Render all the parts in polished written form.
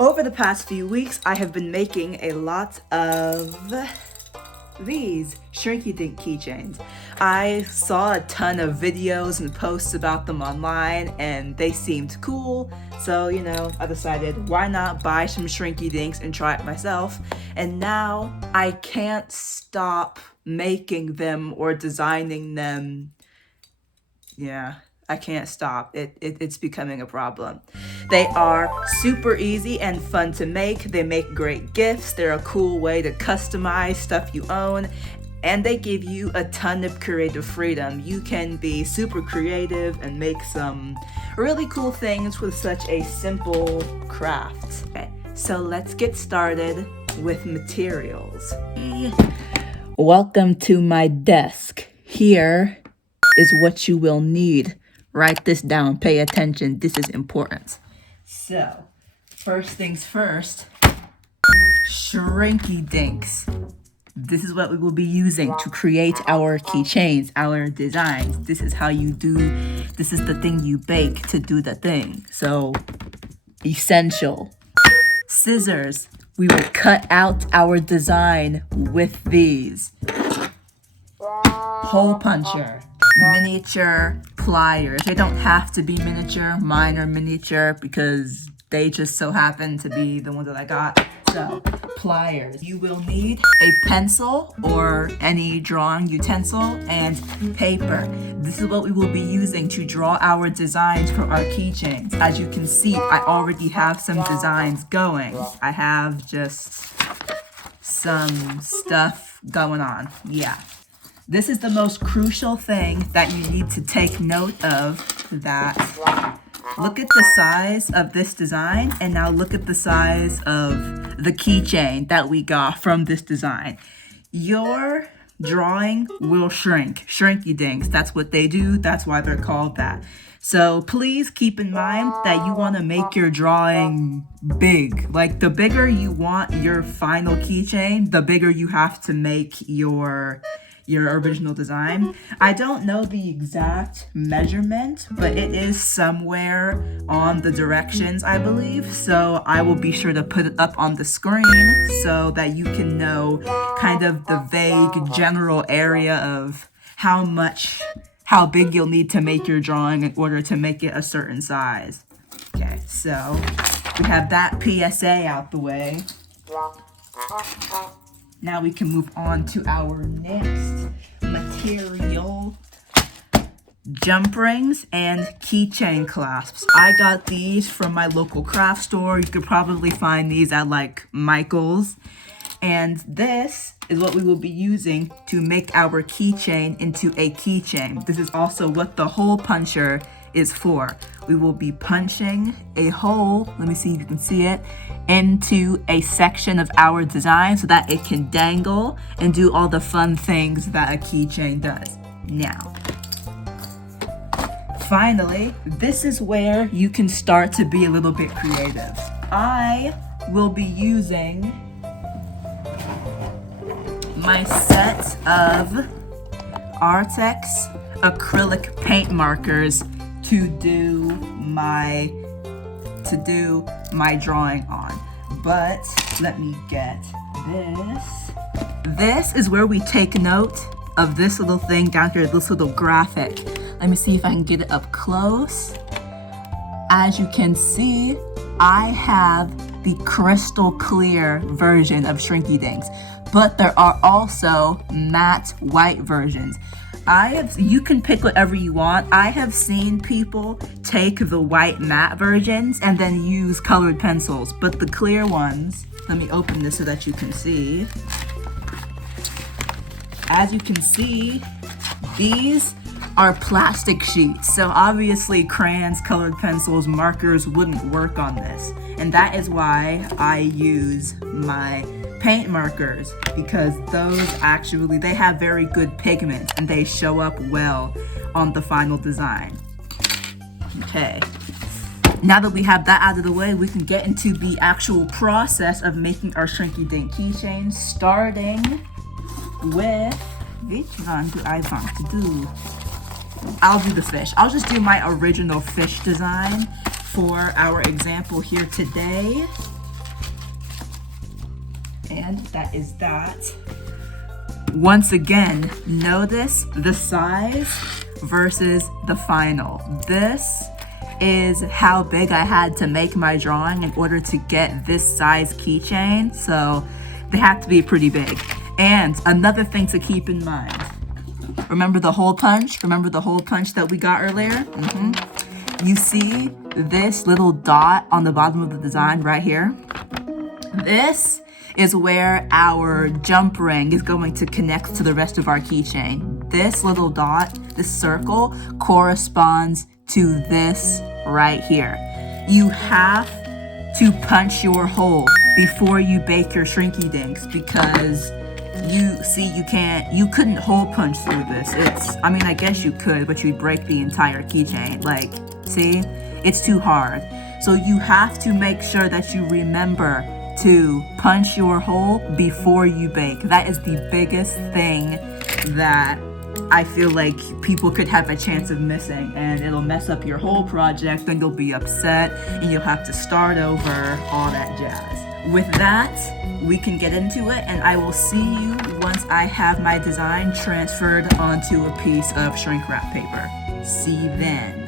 Over the past few weeks, I have been making a lot of these shrinky dink keychains. I saw a ton of videos and posts about them online and they seemed cool, so I decided why not buy some shrinky dinks and try it myself. And now I can't stop making them or designing them. Yeah, I can't stop. It's becoming a problem. They are super easy and fun to make. They make great gifts. They're a cool way to customize stuff you own. And they give you a ton of creative freedom. You can be super creative and make some really cool things with such a simple craft. Okay, so let's get started with materials. Welcome to my desk. Here is what you will need. Write this down. Pay attention. This is important. So, first things first, shrinky dinks. This is what we will be using to create our keychains, our designs. This is the thing you bake to do the thing. So, essential. Scissors. We will cut out our design with these. Hole puncher. Miniature pliers. They don't have to be miniature. Mine are miniature because they just so happen to be the ones that I got. So, pliers. You will need a pencil or any drawing utensil and paper. This is what we will be using to draw our designs for our keychains. As you can see, I already have some designs going. I have just some stuff going on. Yeah. This is the most crucial thing that you need to take note of. Look at the size of this design and now look at the size of the keychain that we got from this design. Your drawing will shrink. Shrinky dinks, that's what they do. That's why they're called that. So please keep in mind that you want to make your drawing big. Like the bigger you want your final keychain, the bigger you have to make your original design. I don't know the exact measurement, but it is somewhere on the directions, I believe. So I will be sure to put it up on the screen so that you can know kind of the vague general area of how big you'll need to make your drawing in order to make it a certain size. Okay, so we have that PSA out the way. Now we can move on to our next material. Jump rings and keychain clasps. I got these from my local craft store. You could probably find these at like Michael's. And this is what we will be using to make our keychain into a keychain. This is also what the hole puncher is for. We will be punching a hole, let me see if you can see it, into a section of our design so that it can dangle and do all the fun things that a keychain does. Now, finally, this is where you can start to be a little bit creative. I will be using my set of Artex acrylic paint markers to do my drawing on. But let me get this. This is where we take note of this little thing down here, this little graphic. Let me see if I can get it up close. As you can see, I have the crystal clear version of Shrinky Dinks, but there are also matte white versions. You can pick whatever you want. I have seen people take the white matte versions and then use colored pencils, but the clear ones, let me open this so that you can see. As you can see, these are plastic sheets. So obviously crayons, colored pencils, markers wouldn't work on this. And that is why I use my paint markers, because those actually, they have very good pigment and they show up well on the final design. Okay, now that we have that out of the way, we can get into the actual process of making our Shrinky Dink keychains, starting with, which one do I want to do? I'll do the fish. I'll just do my original fish design for our example here today. And that is that. Once again, notice the size versus the final. This is how big I had to make my drawing in order to get this size keychain, so they have to be pretty big. And another thing to keep in mind, remember the hole punch? Remember the hole punch that we got earlier? You see this little dot on the bottom of the design right here? This is where our jump ring is going to connect to the rest of our keychain. This little dot, this circle, corresponds to this right here. You have to punch your hole before you bake your shrinky dinks, because you couldn't hole punch through this. I mean, I guess you could, but you'd break the entire keychain. Like, see? It's too hard. So you have to make sure that you remember to punch your hole before you bake. That is the biggest thing that I feel like people could have a chance of missing, and it'll mess up your whole project, then you'll be upset and you'll have to start over, all that jazz. With that, we can get into it, and I will see you once I have my design transferred onto a piece of shrink wrap paper. See you then.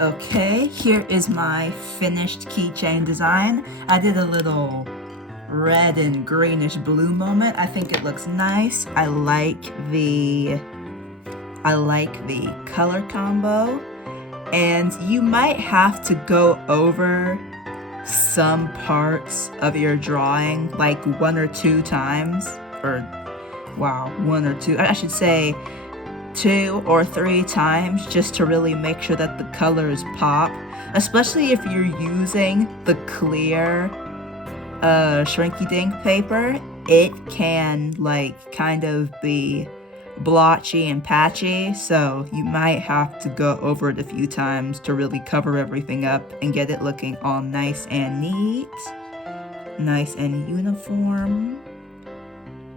Okay, here is my finished keychain design. I did a little red and greenish blue moment. I think it looks nice. I like the color combo. And you might have to go over some parts of your drawing like 1 or 2 times, or wow, 1 or 2. I should say 2 or 3 times, just to really make sure that the colors pop, especially if you're using the clear shrinky dink paper. It can like kind of be blotchy and patchy, so you might have to go over it a few times to really cover everything up and get it looking all nice and neat, nice and uniform.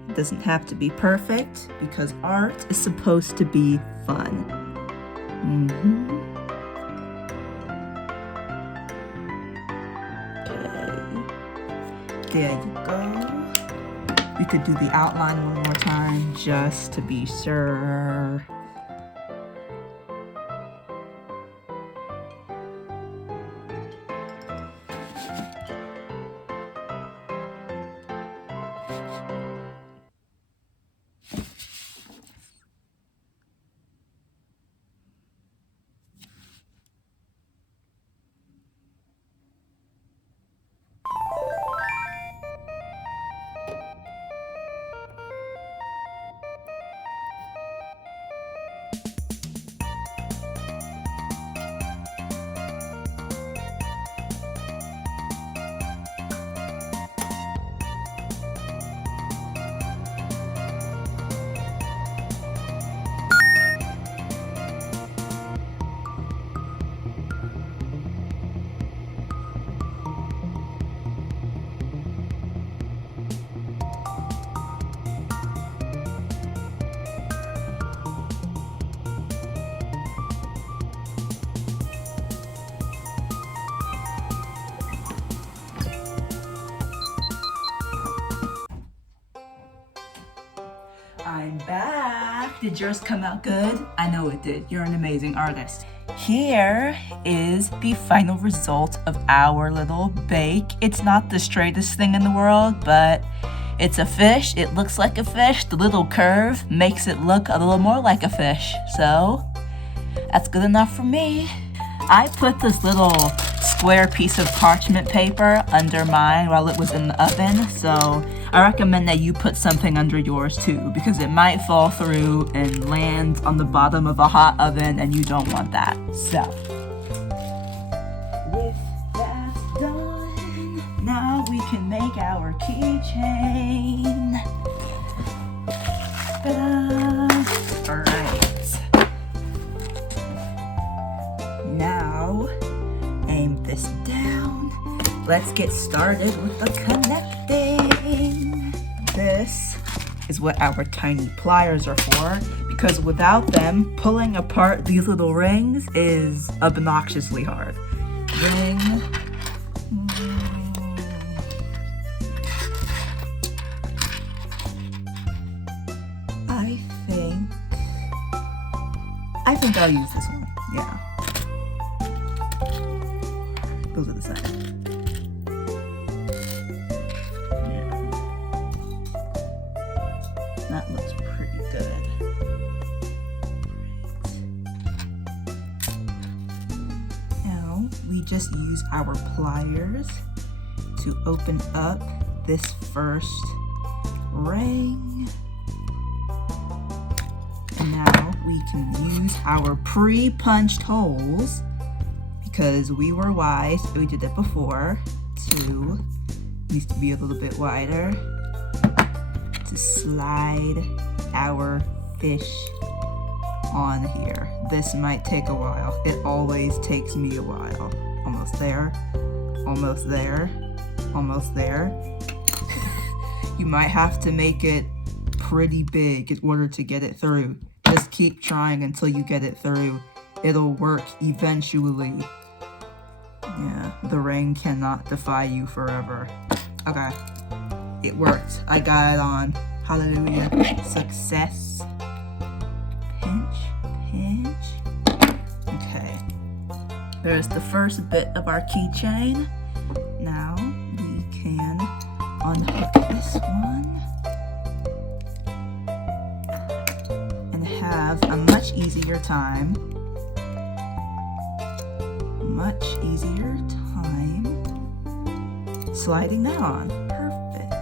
It doesn't have to be perfect, because art is supposed to be fun. Okay. There you go. We could do the outline one more time, just to be sure. I'm back. Did yours come out good? I know it did. You're an amazing artist. Here is the final result of our little bake. It's not the straightest thing in the world, but it's a fish. It looks like a fish. The little curve makes it look a little more like a fish. So that's good enough for me. I put this little square piece of parchment paper under mine while it was in the oven, so I recommend that you put something under yours too, because it might fall through and land on the bottom of a hot oven and you don't want that. So, with that done, now we can make our keychain. Ta-da! Alright. Now, aim this down. Let's get started with the connecting. This is what our tiny pliers are for, because without them, pulling apart these little rings is obnoxiously hard. Ring. I think I'll use this one. Yeah. Those are the sides. Yeah. That looks pretty good. Right. Now we just use our pliers to open up this first ring. And now we can use our pre-punched holes, because we were wise, we did it before, needs to be a little bit wider, to slide our fish on here. This might take a while. It always takes me a while. Almost there, almost there, almost there. You might have to make it pretty big in order to get it through. Just keep trying until you get it through. It'll work eventually. Yeah, the ring cannot defy you forever. Okay, it worked. I got it on. Hallelujah. Success. Pinch, pinch. Okay, there's the first bit of our keychain. Now we can unhook this one and have a much easier time sliding that on. Perfect.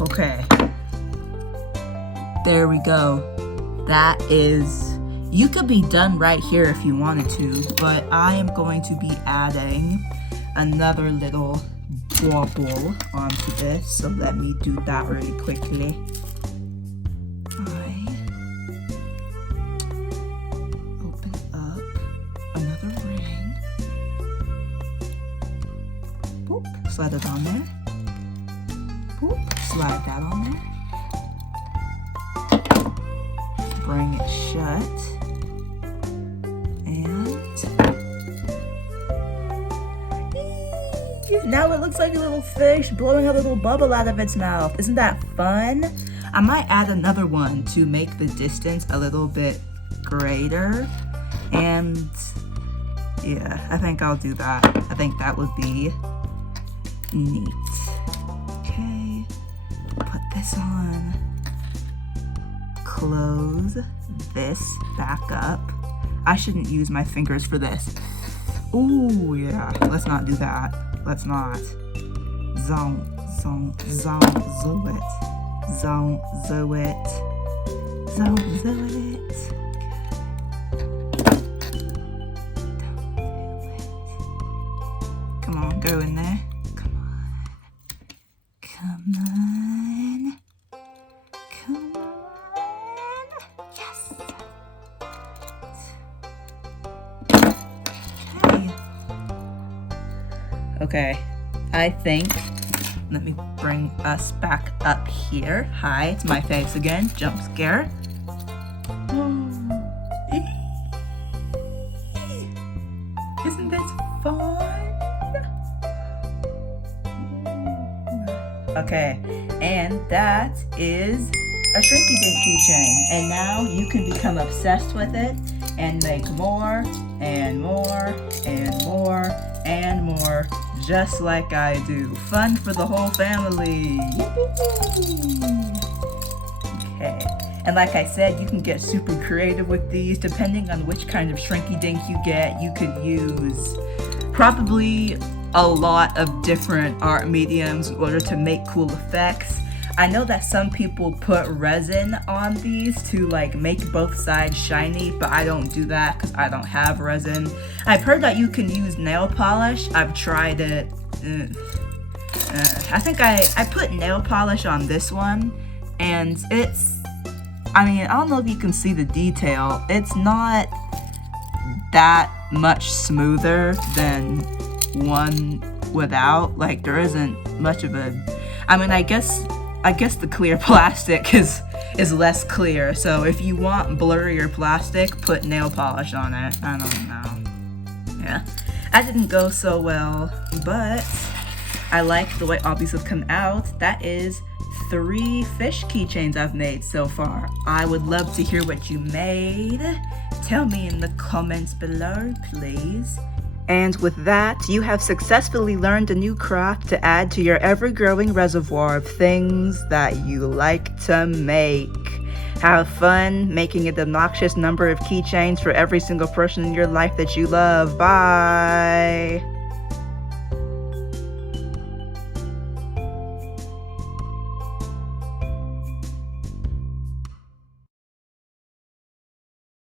Okay. There we go. That is, you could be done right here if you wanted to, but I am going to be adding another little bauble onto this, so let me do that really quickly. I open up another ring. Boop, slide it on there. Boop, slide that on there. Bring it shut. Now it looks like a little fish blowing a little bubble out of its mouth. Isn't that fun? I might add another one to make the distance a little bit greater. And yeah, I think I'll do that. I think that would be neat. Okay, put this on. Close this back up. I shouldn't use my fingers for this. Ooh, yeah, let's not do that. Let's not. Zone, zone, zone, zoo it. Zone, zoo it. Zone, zoo it. Don't do it. Come on, go in there. Come on. Come on. Come on. Yes. Okay, I think, let me bring us back up here. Hi, it's my face again, jump scare. Isn't this fun? Okay, and that is a shrinky dink keychain. And now you can become obsessed with it and make more and more and more and more, just like I do. Fun for the whole family. Okay. And like I said, you can get super creative with these. Depending on which kind of shrinky dink you get, you could use probably a lot of different art mediums in order to make cool effects. I know that some people put resin on these to like make both sides shiny, but I don't do that because I don't have resin. I've heard that you can use nail polish. I've tried it. I think I put nail polish on this one, and I don't know if you can see the detail. It's not that much smoother than one without. Like, there isn't much of a, I guess the clear plastic is less clear. So if you want blurrier plastic, put nail polish on it. I don't know. Yeah, that didn't go so well, but I like the way all these have come out. That is 3 fish keychains I've made so far. I would love to hear what you made. Tell me in the comments below, please. And with that, you have successfully learned a new craft to add to your ever-growing reservoir of things that you like to make. Have fun making an obnoxious number of keychains for every single person in your life that you love. Bye!